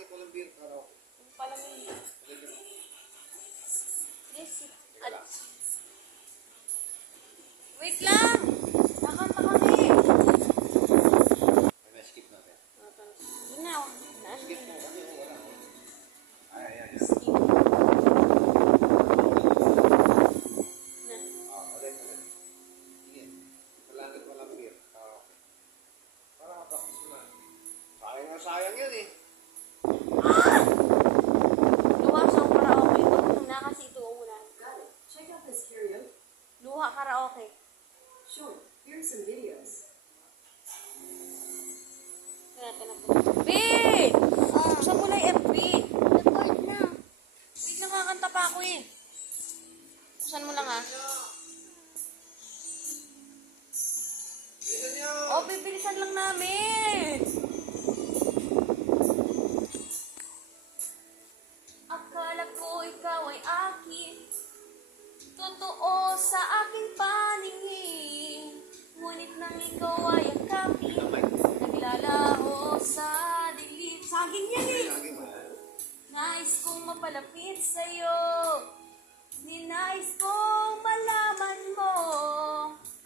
Bakit walang beer karaoke? Palang yun. Yes. Wait lang! Nakanta kami! Ay, na-skip natin. Yun na. Skip mo kasi wala. Ay. Skip. Na. Ulit. Sige. Palangit walang beer karaoke. Para mapaktis mo na. Sayang yun eh. Luha siyang karaoke. Huwag na kasi ito ulan. Got it. Check out this karaoke. Luha karaoke. Sure. Here's some videos. B! Buksan mo na yung FB. Record na. Wait lang, kakanta pa ako eh. Buksan mo lang ah. Bilisan nyo! Oh, bibilisan lang namin. Akala ko ikaw ay akin. Totoo sa aking paningin. Ngunit nang ikaw ay akapin, naglalaho sa dilim. Sa akin yan eh. Lagi mo. Nais kong mapalapit sa'yo. Ninais kong malaman mo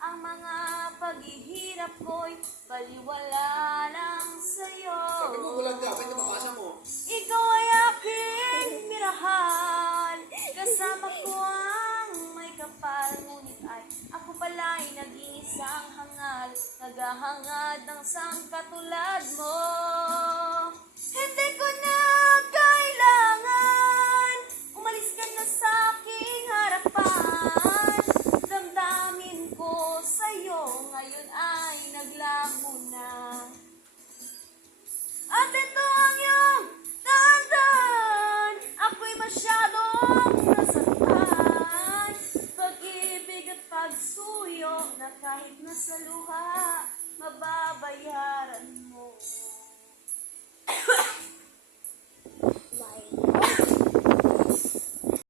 ang mga paghihirap ko'y baliwala lang sa'yo. Sabi mo, walang dapat na makasa mo. Ikaw ay aking minahal. Kasama ko ang may kapal. Ngunit ay ako pala'y naging isang hangal. Naghahangad ng sang katulad mo. Hindi ko na kailangan. Umalis ka na sa aking harapan. Damdamin ko sa'yo ngayon ay naglaho na. At ito ang iyong tandaan. Ako'y masyadong nasaktan. Pag-ibig at pagsuyo na kahit nasa luha, mababayaran mo.